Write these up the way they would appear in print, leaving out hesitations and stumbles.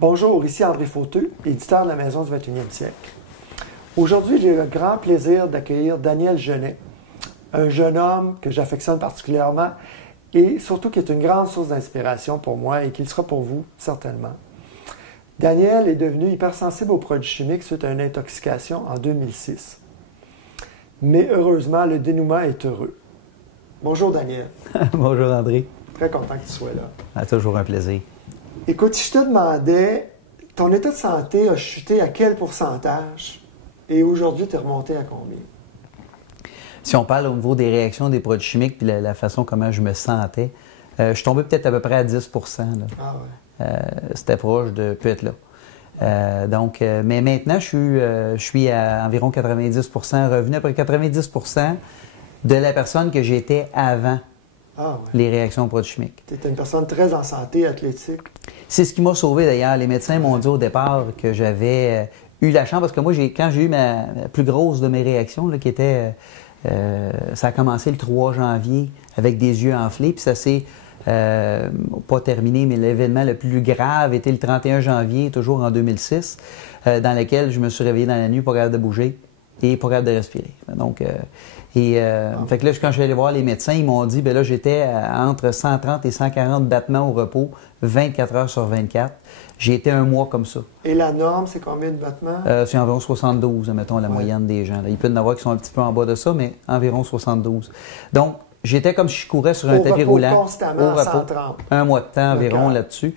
Bonjour, ici André Fauteux, éditeur de la Maison du 21e siècle. Aujourd'hui, j'ai le grand plaisir d'accueillir Daniel Genet, un jeune homme que j'affectionne particulièrement et surtout qui est une grande source d'inspiration pour moi et qui le sera pour vous, certainement. Daniel est devenu hypersensible aux produits chimiques suite à une intoxication en 2006. Mais heureusement, le dénouement est heureux. Bonjour Daniel. Bonjour André. Très content que tu sois là. Toujours un plaisir. Écoute, si je te demandais, ton état de santé a chuté à quel pourcentage et aujourd'hui, tu es remonté à combien? Si on parle au niveau des réactions des produits chimiques puis la façon comment je me sentais, je suis tombé peut-être à peu près à 10 là. Ah ouais. C'était proche de peut être là. Mais maintenant, je suis à environ 90 revenu à peu près 90 de la personne que j'étais avant les réactions aux produits chimiques. Tu étais une personne très en santé, athlétique. C'est ce qui m'a sauvé d'ailleurs. Les médecins m'ont dit au départ que j'avais eu la chance, parce que moi, quand j'ai eu ma plus grosse de mes réactions, là, qui était, ça a commencé le 3 janvier avec des yeux enflés, puis ça s'est pas terminé, mais l'événement le plus grave était le 31 janvier, toujours en 2006, dans lequel je me suis réveillé dans la nuit, pas capable de bouger et pas capable de respirer. Donc, fait que là, quand je suis allé voir les médecins, ils m'ont dit, ben là, j'étais entre 130 et 140 battements au repos, 24 heures sur 24. J'ai été un mois comme ça. Et la norme, c'est combien de battements? C'est environ 72, mettons, la moyenne des gens. Là. Il peut y en avoir qui sont un petit peu en bas de ça, mais environ 72. Donc, j'étais comme si je courais sur un tapis roulant. Constamment, au repos, 130. Un mois de temps environ là-dessus.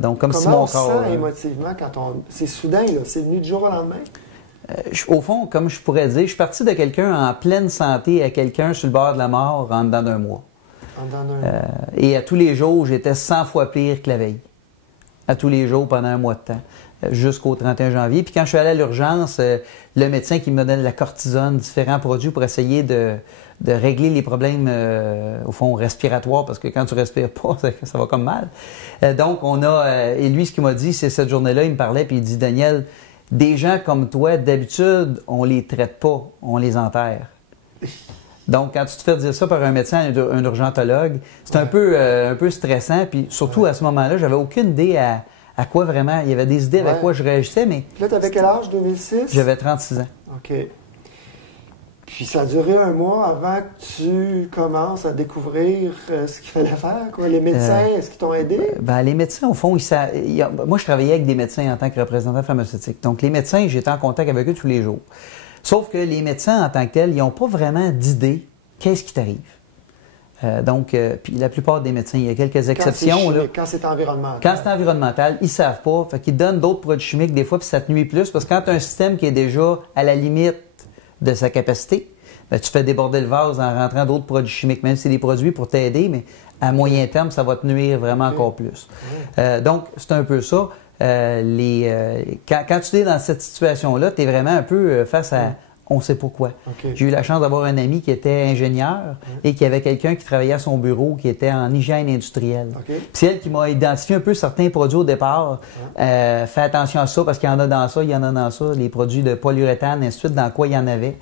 Donc, comme si mon corps... Comment on se sent émotivement quand on... C'est soudain, là. C'est venu du jour au lendemain? Au fond, comme je pourrais dire, je suis parti de quelqu'un en pleine santé à quelqu'un sur le bord de la mort en dedans d'un mois. Et à tous les jours, j'étais 100 fois pire que la veille. À tous les jours pendant un mois de temps, jusqu'au 31 janvier. Puis quand je suis allé à l'urgence, le médecin qui me donnait de la cortisone, différents produits pour essayer de régler les problèmes, au fond, respiratoires, parce que quand tu respires pas, ça va comme mal. Donc, et lui, ce qu'il m'a dit, c'est cette journée-là, il me parlait, puis il dit, Daniel, des gens comme toi, d'habitude, on les traite pas, on les enterre. Donc, quand tu te fais dire ça par un médecin, un urgentologue, c'est un peu stressant. Puis surtout, à ce moment-là, j'avais aucune idée à quoi vraiment... Il y avait des idées avec quoi je réagissais, mais... Là, tu avais quel âge, 2006? J'avais 36 ans. OK. Puis ça a duré un mois avant que tu commences à découvrir ce qu'il fallait faire, quoi. Les médecins, est-ce qu'ils t'ont aidé? Les médecins, au fond, moi, je travaillais avec des médecins en tant que représentant pharmaceutique. Donc, les médecins, j'étais en contact avec eux tous les jours. Sauf que les médecins, en tant que tels, ils n'ont pas vraiment d'idée qu'est-ce qui t'arrive. Puis la plupart des médecins, il y a quelques exceptions. Quand c'est environnemental. Quand c'est environnemental, ils ne savent pas. Fait qu'ils donnent d'autres produits chimiques des fois, puis ça te nuit plus. Parce que quand tu as un système qui est déjà à la limite de sa capacité, bien, tu fais déborder le vase en rentrant d'autres produits chimiques. Même si c'est des produits pour t'aider, mais à moyen terme, ça va te nuire vraiment encore plus. Donc, c'est un peu ça. Quand tu es dans cette situation-là, tu es vraiment un peu face à on ne sait pas quoi. J'ai eu la chance d'avoir un ami qui était ingénieur et qui avait quelqu'un qui travaillait à son bureau qui était en hygiène industrielle. C'est elle qui m'a identifié un peu certains produits au départ. Fais attention à ça parce qu'il y en a dans ça, il y en a dans ça, les produits de polyuréthane, et ainsi de suite, dans quoi il y en avait.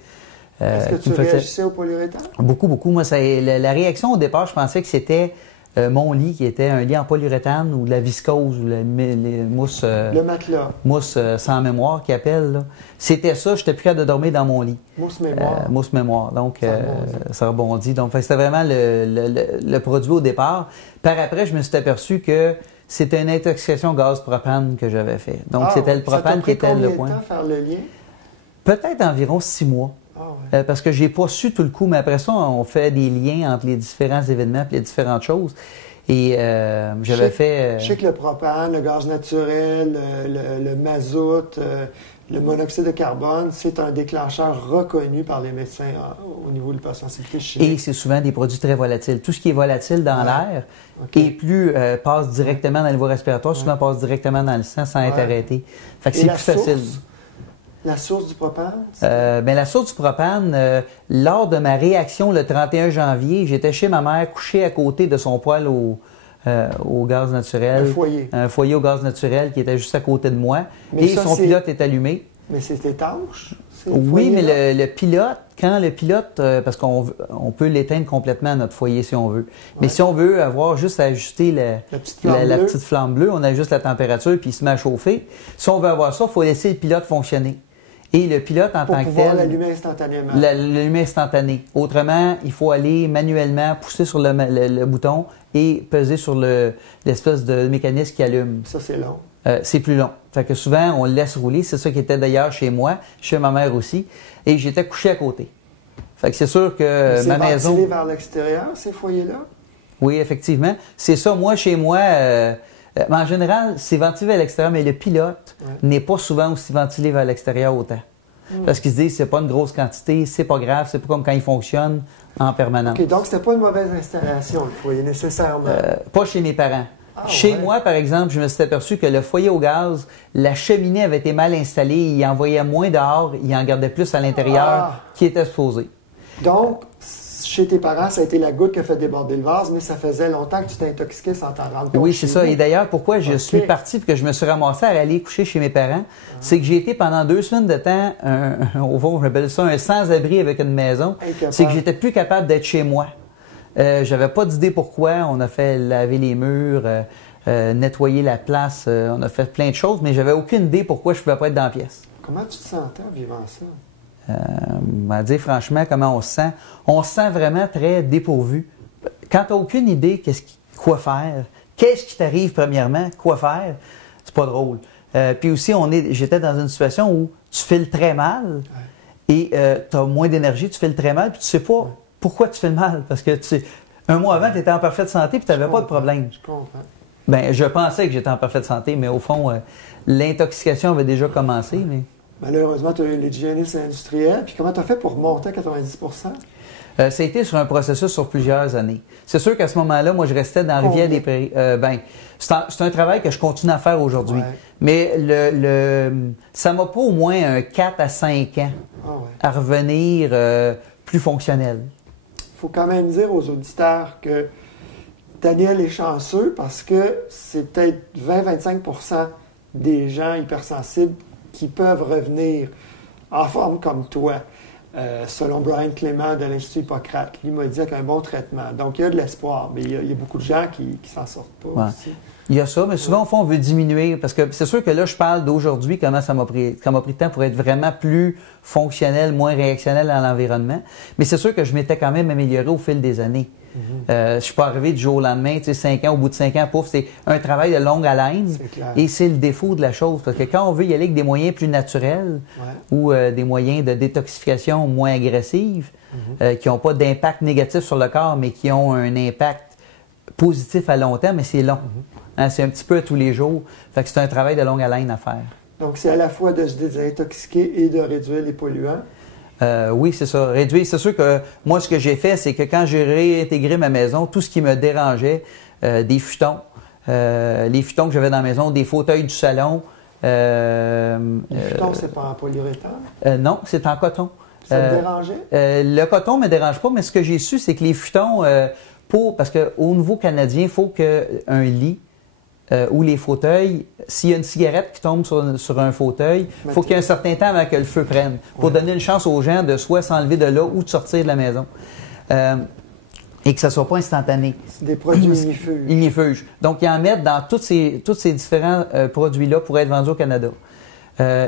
Est-ce que tu réagissais au polyuréthane? Beaucoup, beaucoup. Moi, la réaction au départ, je pensais que c'était mon lit qui était un lit en polyuréthane ou de la viscose ou les mousses... le matelas. Mousse sans mémoire qu'ils appellent. Là. C'était ça, je n'étais plus capable de dormir dans mon lit. Mousse mémoire. Mousse mémoire. Donc, ça rebondit. Donc, c'était vraiment le produit au départ. Par après, je me suis aperçu que c'était une intoxication au gaz propane que j'avais fait. Donc, c'était le propane qui était le point. Ça t'a pris combien de temps faire le lien? Peut-être environ 6 mois. Parce que j'ai pas su tout le coup, mais après ça, on fait des liens entre les différents événements et les différentes choses. Et j'avais fait... Je sais que le propane, le gaz naturel, le mazout, le monoxyde de carbone, c'est un déclencheur reconnu par les médecins au niveau de l'hypersensibilité chimique. Et c'est souvent des produits très volatiles. Tout ce qui est volatile dans l'air et plus passe directement dans les voies respiratoires, souvent passe directement dans le sang sans être arrêté. Fait que c'est plus facile. La source du propane? La source du propane, lors de ma réaction le 31 janvier, j'étais chez ma mère, couché à côté de son poêle au gaz naturel. Un foyer. Un foyer au gaz naturel qui était juste à côté de moi. Et son pilote est allumé. Mais c'est étanche? Oui, mais le pilote, quand le pilote, parce qu'on peut l'éteindre complètement notre foyer si on veut. Mais si on veut avoir juste à ajuster la petite flamme bleue, on ajuste la température puis il se met à chauffer. Si on veut avoir ça, il faut laisser le pilote fonctionner. Et le pilote en tant que tel... Pour pouvoir l'allumer instantanément. L'allumer instantané. Autrement, il faut aller manuellement pousser sur le bouton et peser sur l'espèce de mécanisme qui allume. Ça, c'est long. C'est plus long. Fait que souvent, on le laisse rouler. C'est ça qui était d'ailleurs chez moi, chez ma mère aussi. Et j'étais couché à côté. Fait que c'est sûr que ma maison... C'est ventilé vers l'extérieur, ces foyers-là? Oui, effectivement. C'est ça. Moi, chez moi, en général, c'est ventilé vers l'extérieur, mais le pilote n'est pas souvent aussi ventilé vers l'extérieur autant. Parce qu'ils se disent, c'est pas une grosse quantité, c'est pas grave, c'est pas comme quand il fonctionne en permanence. OK, donc c'était pas une mauvaise installation, le foyer, nécessairement? Pas chez mes parents. Chez moi, par exemple, je me suis aperçu que le foyer au gaz, la cheminée avait été mal installée, il envoyait moins dehors, il en gardait plus à l'intérieur qui était supposé. Donc, chez tes parents, ça a été la goutte qui a fait déborder le vase, mais ça faisait longtemps que tu t'es intoxiqué sans t'en rendre compte. Oui, c'est ça. Et d'ailleurs, pourquoi je suis parti et que je me suis ramassé à aller coucher chez mes parents, c'est que j'ai été pendant 2 semaines de temps, au fond, j'appelle ça un sans-abri avec une maison. C'est que j'étais plus capable d'être chez moi. J'avais pas d'idée pourquoi. On a fait laver les murs, nettoyer la place, on a fait plein de choses, mais j'avais aucune idée pourquoi je pouvais pas être dans la pièce. Comment tu te sentais en vivant ça? À dire franchement comment on se sent. On se sent vraiment très dépourvu. Quand tu n'as aucune idée quoi faire, qu'est-ce qui t'arrive premièrement, quoi faire, c'est pas drôle. Puis aussi, j'étais dans une situation où tu files très mal et tu as moins d'énergie, tu files très mal, puis tu sais pas pourquoi tu files mal. Parce que un mois avant, tu étais en parfaite santé puis tu n'avais pas de problème. Je comprends. Ben, je pensais que j'étais en parfaite santé, mais au fond, l'intoxication avait déjà commencé. Mais... Malheureusement, tu as eu l'hygiéniste industriel. Puis comment tu as fait pour monter à 90 ça a été sur un processus sur plusieurs années. C'est sûr qu'à ce moment-là, moi, je restais dans Rivière-des-Prairies. C'est un travail que je continue à faire aujourd'hui. Mais ça m'a pris au moins un 4 à 5 ans à revenir plus fonctionnel. Il faut quand même dire aux auditeurs que Daniel est chanceux parce que c'est peut-être 20-25% des gens hypersensibles qui peuvent revenir en forme comme toi, selon Brian Clément de l'Institut Hippocrate. Lui m'a dit qu'un bon traitement. Donc, il y a de l'espoir, mais il y a beaucoup de gens qui ne s'en sortent pas aussi. Il y a ça, mais souvent, au fond, on veut diminuer, parce que c'est sûr que là, je parle d'aujourd'hui, comment ça m'a pris de temps pour être vraiment plus fonctionnel, moins réactionnel à l'environnement. Mais c'est sûr que je m'étais quand même amélioré au fil des années. Je ne suis pas arrivé du jour au lendemain, 5 ans, au bout de 5 ans, pouf, c'est un travail de longue haleine. Et c'est le défaut de la chose. Parce que quand on veut y aller avec des moyens plus naturels ou des moyens de détoxification moins agressifs, qui n'ont pas d'impact négatif sur le corps, mais qui ont un impact positif à long terme, mais c'est long. C'est un petit peu à tous les jours. Fait que c'est un travail de longue haleine à faire. Donc, c'est à la fois de se désintoxiquer et de réduire les polluants. Oui, c'est ça. Réduire. C'est sûr que moi, ce que j'ai fait, c'est que quand j'ai réintégré ma maison, tout ce qui me dérangeait, des futons, les futons que j'avais dans la maison, des fauteuils du salon. Les futons, c'est pas en polyuréthane? Non, c'est en coton. Ça te dérangeait? Le coton ne me dérange pas, mais ce que j'ai su, c'est que les futons, parce qu'au niveau canadien, il faut qu'un lit ou les fauteuils, s'il y a une cigarette qui tombe sur un fauteuil, il faut qu'il y ait un certain temps avant que le feu prenne, pour donner une chance aux gens de soit s'enlever de là ou de sortir de la maison. Et que ça ne soit pas instantané. C'est des produits ignifuges. Ignifuges. Donc, ils en mettent dans tous ces différents produits-là pour être vendus au Canada.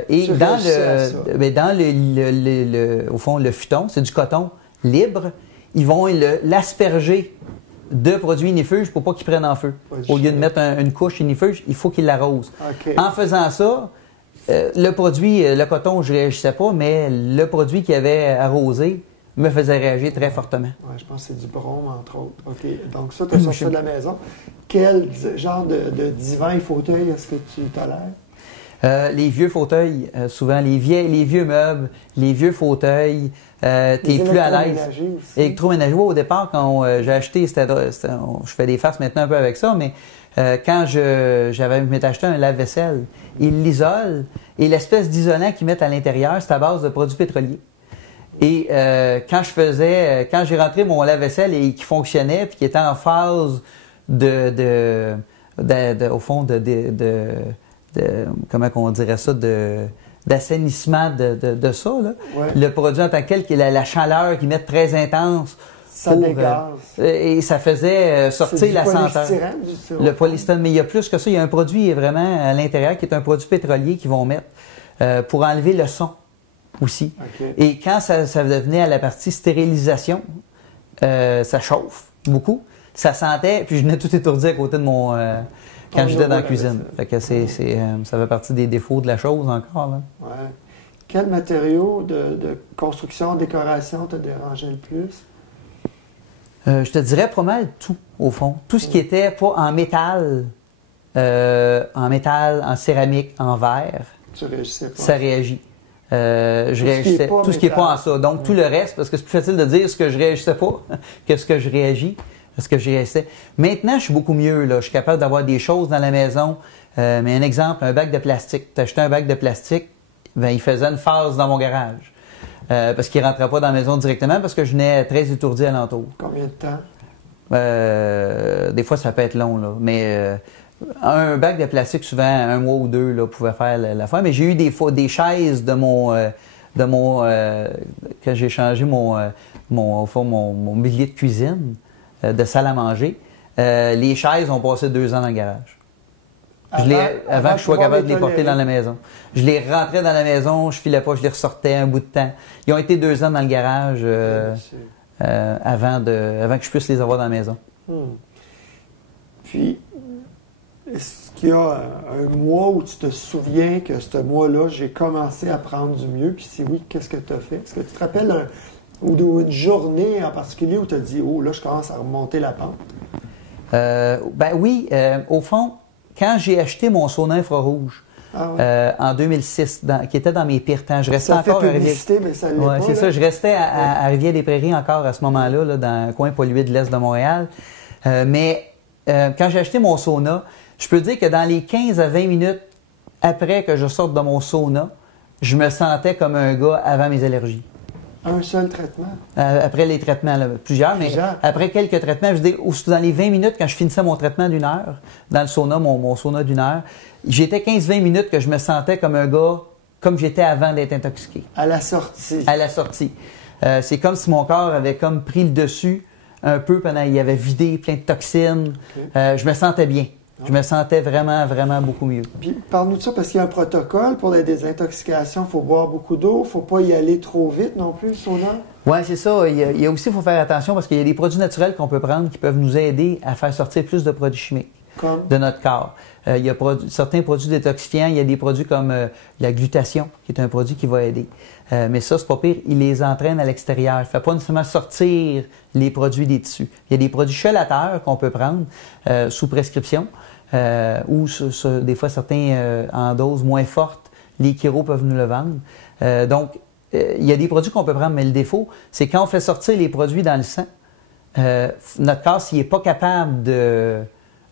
Et au fond, le futon, c'est du coton libre. Ils vont l'asperger de produits ignifuges pour pas qu'ils prennent en feu. Au lieu de mettre une couche ignifuge, il faut qu'ils l'arrosent. En faisant ça, le coton, je ne réagissais pas, mais le produit qui avait arrosé me faisait réagir très fortement. Ouais, je pense que c'est du brome, entre autres. OK. Donc ça, tu as sorti de la maison. Quel genre de divan et fauteuil est-ce que tu tolères? Les vieux fauteuils, souvent, les vieux meubles, les vieux fauteuils, t'es plus à l'aise. Électroménager, au départ, quand j'ai acheté, je fais des farces maintenant un peu avec ça, mais quand je m'étais acheté un lave-vaisselle, il l'isole, et l'espèce d'isolant qu'ils mettent à l'intérieur, c'est à base de produits pétroliers. Et quand j'ai rentré mon lave-vaisselle et qui fonctionnait, puis qui était en phase au fond, comment on dirait ça, d'assainissement de ça. Là. Ouais. Le produit en tant que tel, qui est la chaleur qu'ils mettent très intense. Ça dégaze. Et ça faisait sortir la senteur. Le polystyrène. Mais il y a plus que ça. Il y a un produit vraiment à l'intérieur qui est un produit pétrolier qu'ils vont mettre pour enlever le son aussi. Okay. Et quand ça devenait à la partie stérilisation, ça chauffe beaucoup. Ça sentait, puis je venais tout étourdi à côté de mon... quand j'étais dans la cuisine. Fait que ça fait partie des défauts de la chose encore. Là. Ouais. Quel matériau de construction, décoration t'a dérangé le plus? Je te dirais pas mal tout, au fond. Tout ce qui était pas en métal, en céramique, en verre, tu réagissais pas. Ça réagit. Je réagissais. Tout ce qui n'est pas en ça. Donc, tout le reste, parce que c'est plus facile de dire ce que je réagissais pas que ce que je réagis, ce que je réagissais. Maintenant, je suis beaucoup mieux. Là. Je suis capable d'avoir des choses dans la maison. Mais un exemple, un bac de plastique. Tu achetais un bac de plastique, ben, il faisait une phase dans mon garage. Parce qu'il ne rentrait pas dans la maison directement parce que je venais très étourdi alentour. Combien de temps? Des fois, ça peut être long, là. Mais un bac de plastique, souvent, 1 mois ou 2, là, pouvait faire l'affaire. Mais j'ai eu des chaises quand j'ai changé mon mobilier de cuisine, de salle à manger. Les chaises ont passé 2 ans dans le garage. Avant que je sois capable de les porter dans la maison. Je les rentrais dans la maison, je filais pas, je les ressortais un bout de temps. Ils ont été 2 ans dans le garage avant que je puisse les avoir dans la maison. Puis, est-ce qu'il y a un mois où tu te souviens que ce mois-là, j'ai commencé à prendre du mieux? Puis si oui, qu'est-ce que tu as fait? Est-ce que tu te rappelles une journée en particulier où tu as dit « Oh, là, je commence à remonter la pente ». Ben oui, au fond, quand j'ai acheté mon sauna infrarouge en 2006, qui était dans mes pires temps, je restais encore à Rivière. Mais ça l'est pas, c'est ça, je restais à Rivière-des-Prairies encore à ce moment-là, là, dans un coin pollué de l'Est de Montréal. Mais quand j'ai acheté mon sauna, je peux dire que dans les 15 à 20 minutes après que je sorte de mon sauna, je me sentais comme un gars avant mes allergies. Un seul traitement? Après les traitements, là, plusieurs, mais après quelques traitements, je veux dire, dans les 20 minutes, quand je finissais mon traitement d'1 heure, dans le sauna, mon sauna d'1 heure, j'étais 15-20 minutes que je me sentais comme un gars, comme j'étais avant d'être intoxiqué. À la sortie? À la sortie. C'est comme si mon corps avait comme pris le dessus un peu pendant qu'il avait vidé plein de toxines. Okay. Je me sentais bien. Je me sentais vraiment, vraiment beaucoup mieux. Puis, parle-nous de ça, parce qu'il y a un protocole pour la désintoxication. Il faut boire beaucoup d'eau. Il ne faut pas y aller trop vite non plus, le sauna. Oui, c'est ça. Il y a aussi, il faut faire attention parce qu'il y a des produits naturels qu'on peut prendre qui peuvent nous aider à faire sortir plus de produits chimiques de notre corps. Il y a certains produits détoxifiants. Il y a des produits comme la glutation, qui est un produit qui va aider. Mais ça, c'est pas pire. Il les entraîne à l'extérieur. Il ne fait pas nécessairement sortir les produits des tissus. Il y a des produits chelateurs qu'on peut prendre sous prescription. Ou des fois certains en dose moins forte, les chiro peuvent nous le vendre. Donc, il y a des produits qu'on peut prendre, mais le défaut, c'est quand on fait sortir les produits dans le sang, notre corps, s'il n'est pas capable de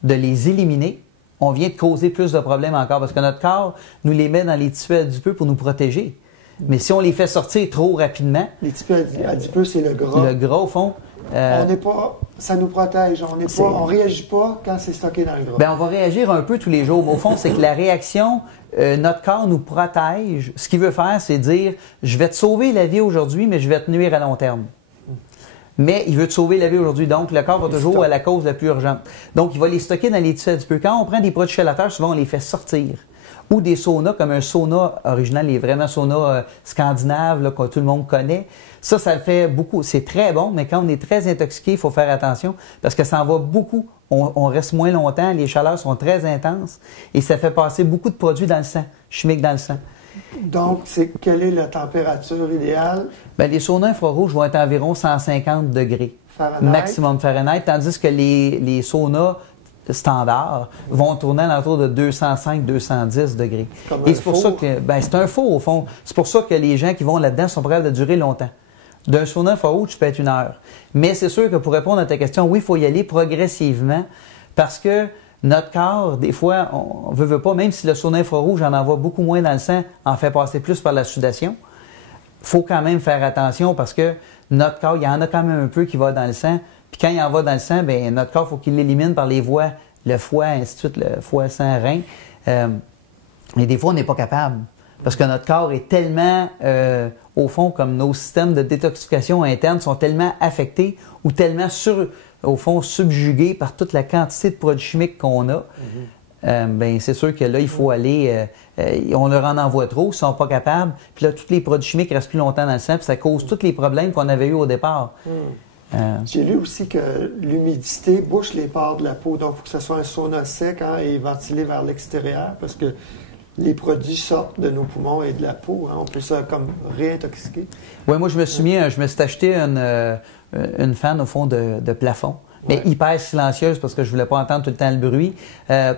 les éliminer, on vient de causer plus de problèmes encore parce que notre corps nous les met dans les tissus adipeux pour nous protéger. Mais si on les fait sortir trop rapidement... Les tissus adipeux, c'est le gras. Le gras, au fond... on n'est pas, ça nous protège. On réagit pas quand c'est stocké dans le gras. Bien, on va réagir un peu tous les jours. Mais au fond, c'est que la réaction, notre corps nous protège. Ce qu'il veut faire, c'est dire, je vais te sauver la vie aujourd'hui, mais je vais te nuire à long terme. Mais il veut te sauver la vie aujourd'hui. Donc, le corps va toujours à la cause la plus urgente. Donc, il va les stocker dans les tissus adipeux. Quand on prend des produits chelateurs, souvent, on les fait sortir. Ou des saunas, comme un sauna original, les vraiment saunas scandinaves là, que tout le monde connaît. Ça le fait beaucoup. C'est très bon, mais quand on est très intoxiqué, il faut faire attention parce que ça en va beaucoup. On reste moins longtemps, les chaleurs sont très intenses et ça fait passer beaucoup de produits dans le sang, chimiques dans le sang. Donc, quelle est la température idéale? Bien, les saunas infrarouges vont être à environ 150 degrés Fahrenheit. Maximum Fahrenheit, tandis que les saunas standards vont tourner à l'entour de 205-210 degrés. Et c'est pour ça que, c'est un four au fond. C'est pour ça que les gens qui vont là-dedans sont prêts à durer longtemps. D'un sauna infrarouge, tu peux être 1 heure. Mais c'est sûr que pour répondre à ta question, oui, il faut y aller progressivement parce que notre corps, des fois, on veut pas, même si le sauna infrarouge en envoie beaucoup moins dans le sang, en fait passer plus par la sudation, il faut quand même faire attention parce que notre corps, il y en a quand même un peu qui va dans le sang. Puis quand il en va dans le sang, bien, notre corps, il faut qu'il l'élimine par les voies, le foie, ainsi de suite, le foie, sang, rein. Et des fois, on n'est pas capable. Parce que notre corps est tellement, au fond, comme nos systèmes de détoxification interne sont tellement affectés ou tellement, au fond, subjugués par toute la quantité de produits chimiques qu'on a. Ben c'est sûr que là, il faut aller... on leur en envoie trop, ils ne sont pas capables. Puis là, tous les produits chimiques restent plus longtemps dans le sang, puis ça cause tous les problèmes qu'on avait eus au départ. J'ai lu aussi que l'humidité bouche les pores de la peau. Donc, il faut que ce soit un sauna sec et ventilé vers l'extérieur parce que les produits sortent de nos poumons et de la peau. On peut ça comme réintoxiquer. Oui, moi, je me suis acheté une fan, au fond, de plafond. Mais hyper silencieuse parce que je voulais pas entendre tout le temps le bruit.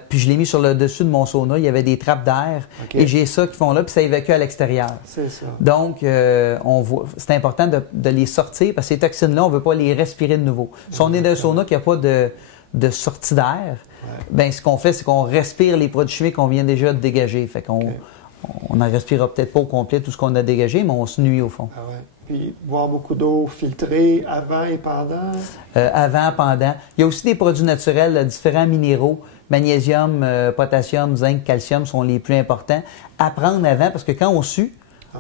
Puis je l'ai mis sur le dessus de mon sauna. Il y avait des trappes d'air. Et j'ai ça qui font là, puis ça évacue à l'extérieur. C'est ça. Donc, c'est important de les sortir parce que ces toxines-là, on ne veut pas les respirer de nouveau. Si on est dans un sauna qui n'a pas de sortie d'air, ben ce qu'on fait, c'est qu'on respire les produits chimiques qu'on vient déjà de dégager. Fait qu'on n'en respirera peut-être pas au complet tout ce qu'on a dégagé, mais on se nuit au fond. Puis boire beaucoup d'eau filtrée avant et pendant? Avant, pendant. Il y a aussi des produits naturels, différents minéraux. Magnésium, potassium, zinc, calcium sont les plus importants. À prendre avant, parce que quand on sue,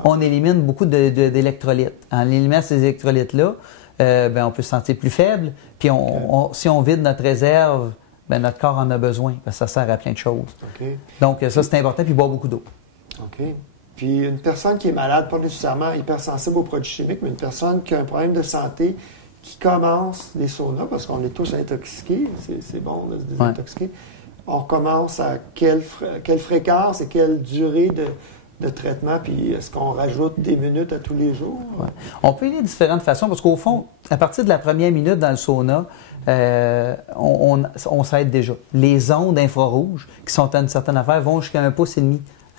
on élimine beaucoup d'électrolytes. En éliminant ces électrolytes-là, on peut se sentir plus faible. Puis si on vide notre réserve, notre corps en a besoin, parce que ça sert à plein de choses. Donc ça, c'est important, puis boire beaucoup d'eau. Puis une personne qui est malade, pas nécessairement hypersensible aux produits chimiques, mais une personne qui a un problème de santé, qui commence les saunas, parce qu'on est tous intoxiqués, c'est bon de se désintoxiquer, on commence à quelle fréquence et quelle durée de traitement, puis est-ce qu'on rajoute des minutes à tous les jours? On peut y aller de différentes façons, parce qu'au fond, à partir de la première minute dans le sauna, on s'aide déjà. Les ondes infrarouges, qui sont à une certaine affaire, vont jusqu'à 1,5 pouce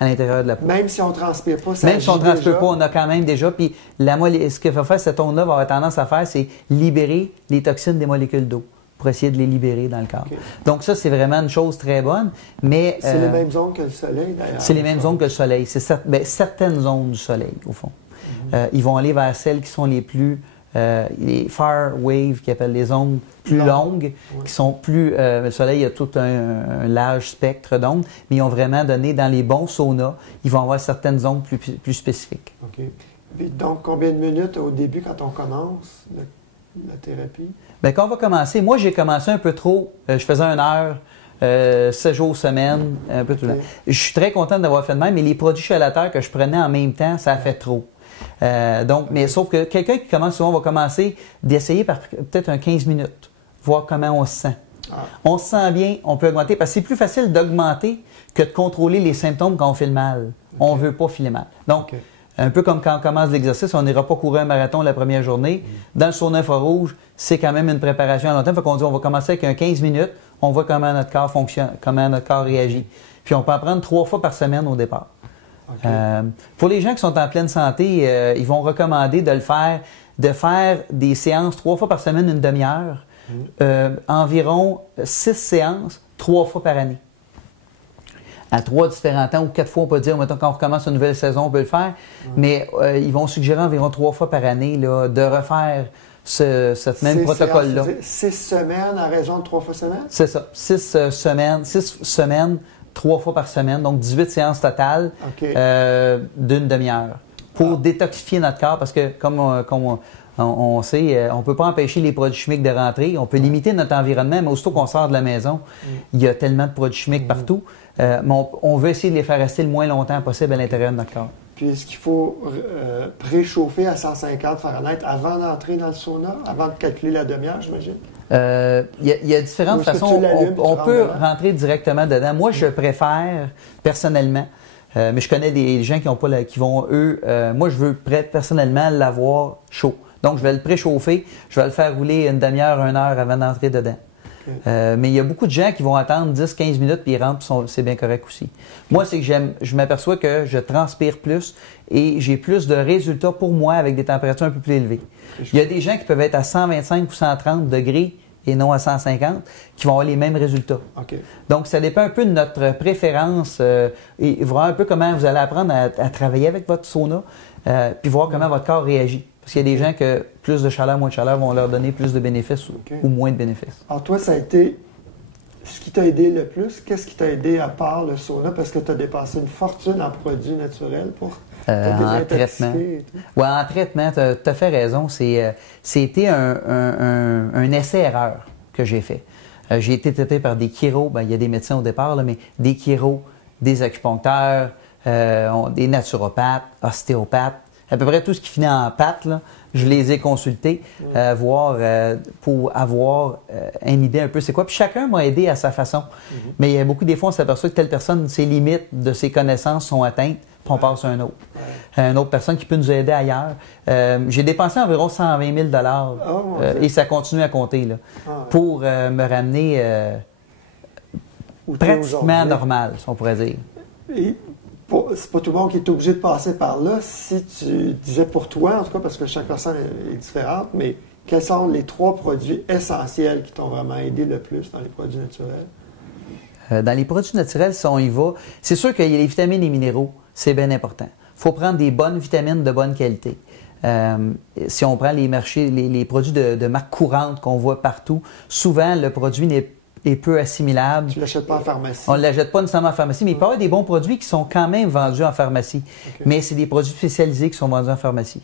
à l'intérieur de la peau. Même si on ne transpire pas, ça Même si on ne transpire pas, on a quand même déjà. Puis ce que va faire cette onde-là, va avoir tendance à faire, c'est libérer les toxines des molécules d'eau pour essayer de les libérer dans le corps. Donc ça, c'est vraiment une chose très bonne. Mais c'est les mêmes ondes que le soleil, d'ailleurs. C'est les mêmes ondes que le soleil. C'est certaines ondes du soleil, au fond. Ils vont aller vers celles qui sont les plus... les far wave, qui appellent les ondes plus longues, qui sont plus... le soleil a tout un large spectre d'ondes, mais ils ont vraiment donné, dans les bons saunas, ils vont avoir certaines ondes plus spécifiques. Puis donc, combien de minutes au début quand on commence la thérapie? Bien, quand on va commencer, moi j'ai commencé un peu trop, je faisais 1 heure, 7 jours semaine, un peu tout le temps. Je suis très content d'avoir fait de même, mais les produits chelateurs que je prenais en même temps, ça a fait trop. Mais sauf que quelqu'un qui commence souvent va commencer d'essayer par peut-être un 15 minutes, voir comment on se sent. On se sent bien, on peut augmenter, parce que c'est plus facile d'augmenter que de contrôler les symptômes quand on file mal. On ne veut pas filer mal. Donc, un peu comme quand on commence l'exercice, on n'ira pas courir un marathon la première journée. Dans le sauna infrarouge, c'est quand même une préparation à long terme. Fait qu'on dit on va commencer avec un 15 minutes, on voit comment notre corps fonctionne, comment notre corps réagit. Puis on peut en prendre 3 fois par semaine au départ. Pour les gens qui sont en pleine santé, ils vont recommander de faire des séances 3 fois par semaine, une demi-heure, environ 6 séances, 3 fois par année. À 3 différents temps ou 4 fois, on peut dire, mettons, quand on recommence une nouvelle saison, on peut le faire, mais ils vont suggérer environ 3 fois par année là, de refaire ce même protocole-là. 6 semaines à raison de 3 fois semaine? C'est ça, 6 semaines, 3 fois par semaine, donc 18 séances totales d'une demi-heure pour détoxifier notre corps parce que, comme on sait, on ne peut pas empêcher les produits chimiques de rentrer. On peut limiter notre environnement, mais aussitôt qu'on sort de la maison, il y a tellement de produits chimiques partout. Mais on veut essayer de les faire rester le moins longtemps possible à l'intérieur de notre corps. Puis est-ce qu'il faut préchauffer à 150 Fahrenheit avant d'entrer dans le sauna, avant de calculer la demi-heure, j'imagine? Il y a différentes façons. On peut rentrer directement dedans. Moi, je préfère personnellement, mais je connais des gens qui vont, moi, je veux personnellement l'avoir chaud. Donc, je vais le préchauffer, je vais le faire rouler une demi-heure, 1 heure avant d'entrer dedans. Mais il y a beaucoup de gens qui vont attendre 10-15 minutes puis ils rentrent, c'est bien correct aussi. Moi, c'est que je m'aperçois que je transpire plus et j'ai plus de résultats pour moi avec des températures un peu plus élevées. Il y a des gens qui peuvent être à 125 ou 130 degrés et non à 150 qui vont avoir les mêmes résultats. Donc, ça dépend un peu de notre préférence et voir un peu comment vous allez apprendre à travailler avec votre sauna puis voir comment votre corps réagit. Parce qu'il y a des gens que plus de chaleur, moins de chaleur vont leur donner plus de bénéfices ou moins de bénéfices. Alors toi, ça a été ce qui t'a aidé le plus, qu'est-ce qui t'a aidé à part le sauna? Parce que tu as dépensé une fortune en produits naturels pour en traitement. Oui, en traitement, tu as fait raison. C'était un essai-erreur que j'ai fait. J'ai été traité par des chiro, il y a des médecins au départ, là, mais des chiro, des acupuncteurs, des naturopathes, ostéopathes, à peu près tout ce qui finit en pattes, là, je les ai consultés pour avoir une idée un peu c'est quoi. Puis chacun m'a aidé à sa façon. Mais il y a beaucoup des fois, on s'aperçoit que telle personne, ses limites de ses connaissances sont atteintes, puis on passe à un autre. Une autre personne qui peut nous aider ailleurs. J'ai dépensé environ 120 000 et ça continue à compter là, pour me ramener pratiquement normal, si on pourrait dire. Et c'est pas tout le monde qui est obligé de passer par là. Si tu disais pour toi, en tout cas, parce que chaque personne est différente, mais quels sont les 3 produits essentiels qui t'ont vraiment aidé le plus dans les produits naturels? Dans les produits naturels, si on y va, c'est sûr qu'il y a les vitamines et minéraux, c'est bien important. Il faut prendre des bonnes vitamines de bonne qualité. Si on prend les marchés, les produits de marque courante qu'on voit partout, souvent le produit est peu assimilable. Tu ne l'achètes pas en pharmacie? On ne l'achète pas nécessairement en pharmacie, mais il peut y avoir des bons produits qui sont quand même vendus en pharmacie. Okay. Mais c'est des produits spécialisés qui sont vendus en pharmacie.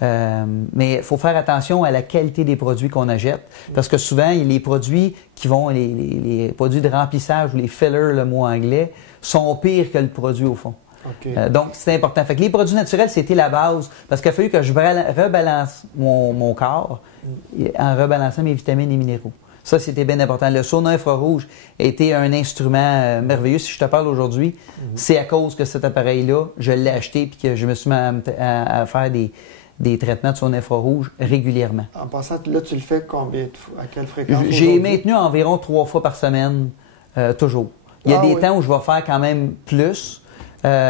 Mais il faut faire attention à la qualité des produits qu'on achète, parce que souvent, les produits qui vont, les produits de remplissage ou les fillers, le mot anglais, sont pires que le produit au fond. Okay. Donc, c'est important. Fait que les produits naturels, c'était la base, parce qu'il a fallu que je rebalance mon corps en rebalançant mes vitamines et minéraux. Ça, c'était bien important. Le sauna infrarouge a été un instrument merveilleux. Si je te parle aujourd'hui, c'est à cause que cet appareil-là, je l'ai acheté et que je me suis mis à faire des traitements de sauna infrarouge régulièrement. En passant, là, tu le fais combien de fois? À quelle fréquence? J'ai maintenu environ 3 fois par semaine, toujours. Il y a des temps où je vais faire quand même plus.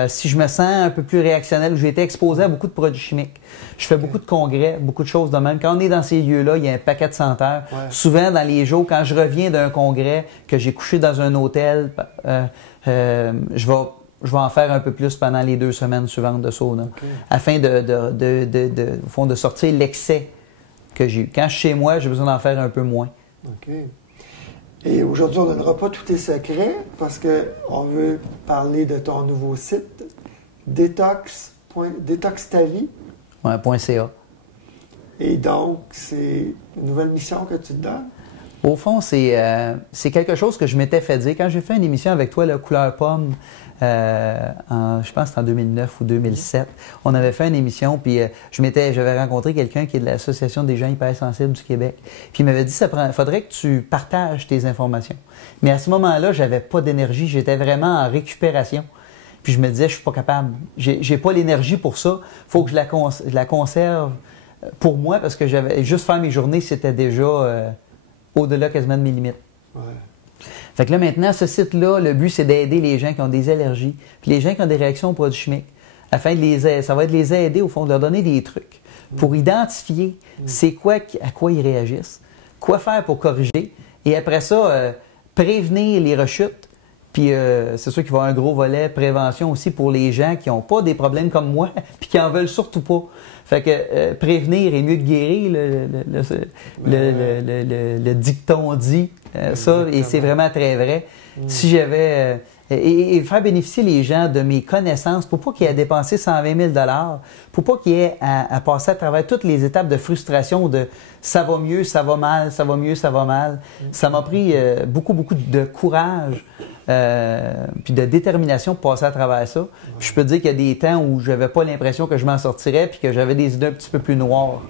Si je me sens un peu plus réactionnel, j'ai été exposé à beaucoup de produits chimiques. Je fais beaucoup de congrès, beaucoup de choses de même. Quand on est dans ces lieux-là, il y a un paquet de senteurs. Ouais. Souvent, dans les jours, quand je reviens d'un congrès, que j'ai couché dans un hôtel, je vais en faire un peu plus pendant les 2 semaines suivantes de sauna, afin au fond, de sortir l'excès que j'ai eu. Quand je suis chez moi, j'ai besoin d'en faire un peu moins. OK. Et aujourd'hui, on ne donnera pas tous tes secrets parce qu'on veut parler de ton nouveau site, détoxtavie. Ouais, .ca. Et donc, c'est une nouvelle mission que tu te donnes? Au fond, c'est quelque chose que je m'étais fait dire. Quand j'ai fait une émission avec toi, la couleur pomme, je pense que c'était en 2009 ou 2007, on avait fait une émission, puis j'avais rencontré quelqu'un qui est de l'Association des gens hypersensibles du Québec. Puis il m'avait dit, il faudrait que tu partages tes informations. Mais à ce moment-là, j'avais pas d'énergie, j'étais vraiment en récupération. Puis je me disais, je suis pas capable, j'ai pas l'énergie pour ça, faut que je la conserve pour moi, parce que j'avais juste faire mes journées, c'était déjà au-delà quasiment de mes limites. Ouais. Fait que là, maintenant, ce site-là, le but, c'est d'aider les gens qui ont des allergies, puis les gens qui ont des réactions aux produits chimiques, afin de ça va être les aider, au fond, de leur donner des trucs pour identifier c'est quoi, à quoi ils réagissent, quoi faire pour corriger, et après ça, prévenir les rechutes. Puis c'est sûr qu'il va y avoir un gros volet prévention aussi pour les gens qui n'ont pas des problèmes comme moi, puis qui en veulent surtout pas. Fait que prévenir est mieux que guérir, le dicton dit ça, et c'est vraiment très vrai. Si j'avais et faire bénéficier les gens de mes connaissances pour pas qu'ils aient à dépenser 120 000 $, pour pas qu'ils aient à passer à travers toutes les étapes de frustration de ça va mieux, ça va mal, ça va mieux, ça va mal. Ça m'a pris beaucoup de courage puis de détermination pour passer à travers ça. Puis je peux te dire qu'il y a des temps où j'avais pas l'impression que je m'en sortirais puis que j'avais des idées un petit peu plus noires.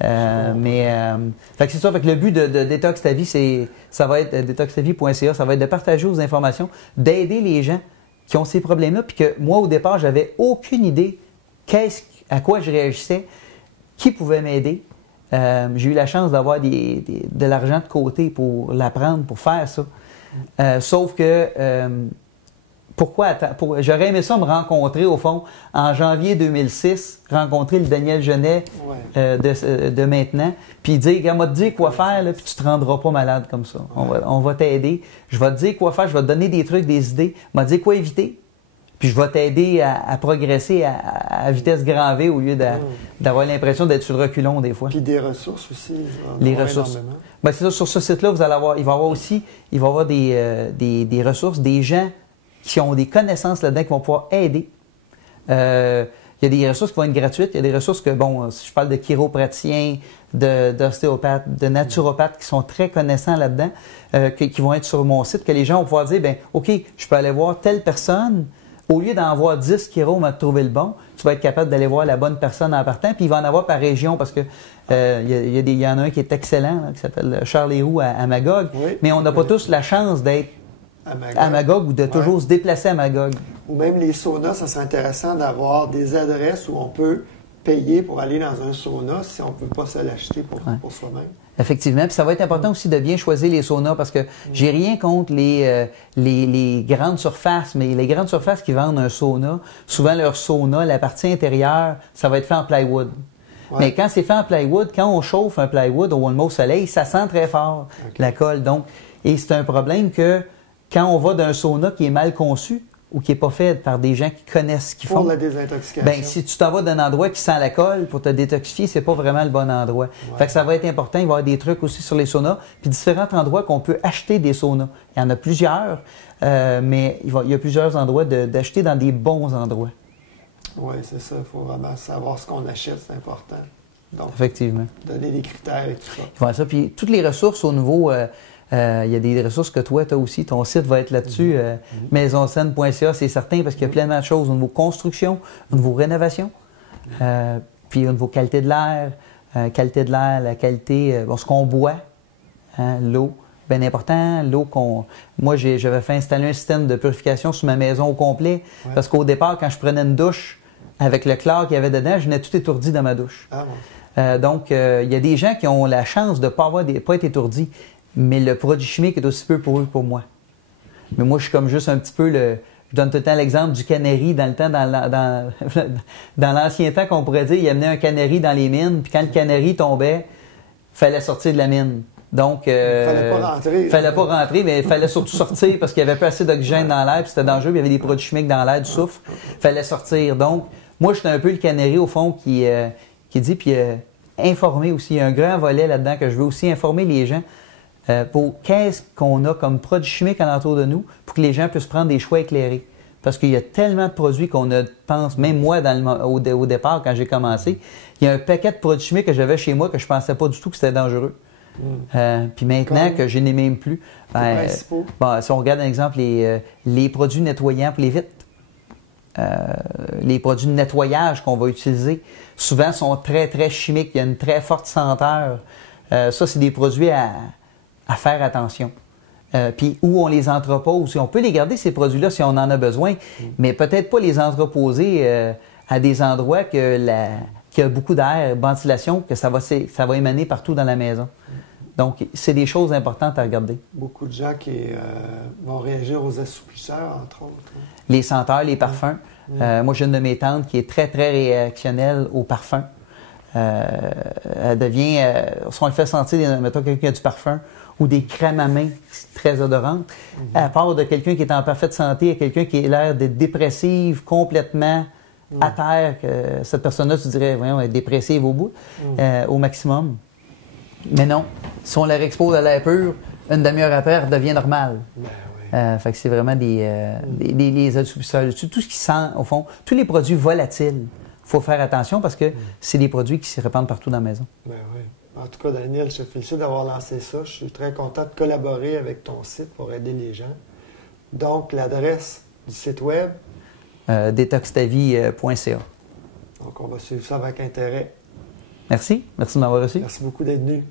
Fait que c'est ça. Fait que le but de Détox ta vie, ça va être détoxtavie.ca, ça va être de partager aux informations, d'aider les gens qui ont ces problèmes-là, puis que moi au départ, j'avais aucune idée à quoi je réagissais, qui pouvait m'aider. J'ai eu la chance d'avoir de l'argent de côté pour l'apprendre, pour faire ça. Sauf que j'aurais aimé ça me rencontrer, au fond, en janvier 2006, rencontrer le Daniel Genet de maintenant, puis dire, regarde, m'a te dire quoi faire, là, puis tu te rendras pas malade comme ça. On va t'aider. Je vais te dire quoi faire, je vais te donner des trucs, des idées, m'a dit quoi éviter. Puis je vais t'aider à progresser à vitesse grand V au lieu d'avoir l'impression d'être sur le reculon des fois. Puis des ressources aussi. Les ressources. Ben, c'est ça, sur ce site-là, il va y avoir des ressources, des gens qui ont des connaissances là-dedans qui vont pouvoir aider. Il y a des ressources qui vont être gratuites. Il y a des ressources que, si je parle de chiropraticiens, d'ostéopathes, de naturopathes qui sont très connaissants là-dedans, qui vont être sur mon site, que les gens vont pouvoir dire, OK, je peux aller voir telle personne. Au lieu d'en voir 10 chiros à te trouver le bon, tu vas être capable d'aller voir la bonne personne en partant. Puis il va en avoir par région parce que il y en a un qui est excellent, là, qui s'appelle Charles Héroux à Magog. Oui, mais on n'a pas tous la chance d'être à Magog ou de toujours se déplacer à Magog. Ou même les saunas, ça serait intéressant d'avoir des adresses où on peut payer pour aller dans un sauna si on ne peut pas se l'acheter pour soi-même. Effectivement. Puis ça va être important aussi de bien choisir les saunas parce que j'ai rien contre les grandes surfaces, mais les grandes surfaces qui vendent un sauna, souvent leur sauna, la partie intérieure, ça va être fait en plywood. Ouais. Mais quand c'est fait en plywood, quand on chauffe un plywood ou on le met au soleil, ça sent très fort, la colle. Donc, et c'est un problème que quand on va d'un sauna qui est mal conçu, ou qui n'est pas fait par des gens qui connaissent ce qu'ils font. Pour la désintoxication. Bien, si tu t'en vas d'un endroit qui sent la colle pour te détoxifier, c'est pas vraiment le bon endroit. Ouais. Fait que ça va être important. Il va y avoir des trucs aussi sur les saunas, puis différents endroits qu'on peut acheter des saunas. Il y en a plusieurs, mais il y a plusieurs endroits d'acheter dans des bons endroits. Oui, c'est ça. Il faut vraiment savoir ce qu'on achète, c'est important. Donc, effectivement. Donner des critères et tout ça. Voilà, ça. Puis toutes les ressources au niveau... il y a des ressources que toi, tu as aussi. Ton site va être là-dessus, maisonscène.ca, c'est certain, parce qu'il y a plein de choses au niveau construction, au niveau rénovation, puis au niveau qualité de l'air, la qualité, ce qu'on boit, l'eau, bien important, l'eau qu'on... Moi, j'avais fait installer un système de purification sur ma maison au complet, parce qu'au départ, quand je prenais une douche, avec le chlore qu'il y avait dedans, je venais tout étourdi dans ma douche. Donc, il y a des gens qui ont la chance de ne pas être étourdis. Mais le produit chimique est aussi peu pour eux que pour moi. Mais moi, je suis comme juste un petit peu je donne tout le temps l'exemple du canari dans le temps, dans l'ancien temps qu'on pourrait dire, il amenait un canari dans les mines, puis quand le canari tombait, il fallait sortir de la mine. Donc, fallait pas rentrer, mais il fallait surtout sortir parce qu'il n'y avait pas assez d'oxygène dans l'air, puis c'était dangereux, puis il y avait des produits chimiques dans l'air, du soufre. Il fallait sortir. Donc, moi, j'étais un peu le canari au fond qui dit, puis informer aussi. Il y a un grand volet là-dedans que je veux aussi informer les gens. Pour qu'est-ce qu'on a comme produits chimiques alentour de nous pour que les gens puissent prendre des choix éclairés. Parce qu'il y a tellement de produits qu'on pense, même moi au départ quand j'ai commencé, il y a un paquet de produits chimiques que j'avais chez moi que je ne pensais pas du tout que c'était dangereux. Puis maintenant que je n'ai même plus, si on regarde un exemple, les produits nettoyants pour les vitres, les produits de nettoyage qu'on va utiliser, souvent sont très très chimiques, il y a une très forte senteur. Ça, c'est des produits à faire attention. Puis où on les entrepose, si on peut les garder ces produits-là si on en a besoin, mais peut-être pas les entreposer à des endroits qu'il y a beaucoup d'air, ventilation, que ça va émaner partout dans la maison. Donc, c'est des choses importantes à regarder. Beaucoup de gens qui vont réagir aux assouplisseurs, entre autres. Les senteurs, les parfums. Moi, j'ai une de mes tantes qui est très, très réactionnelle aux parfums. Elle devient, si on le fait sentir, mettons quelqu'un qui a du parfum ou des crèmes à main très odorantes, à part de quelqu'un qui est en parfaite santé à quelqu'un qui a l'air d'être dépressive, complètement à terre, que cette personne-là, tu dirais, voyons, elle est dépressive au bout, au maximum. Mais non, si on la expose à l'air pur, une demi-heure après, elle devient normale. Fait que c'est vraiment des assouplisseurs. Tout ce qui sent, au fond, tous les produits volatiles. Il faut faire attention parce que c'est des produits qui se répandent partout dans la maison. Ben oui. En tout cas, Daniel, je te félicite d'avoir lancé ça. Je suis très content de collaborer avec ton site pour aider les gens. Donc, l'adresse du site web? Detoxtavie.ca. Donc, on va suivre ça avec intérêt. Merci. Merci de m'avoir reçu. Merci beaucoup d'être venu.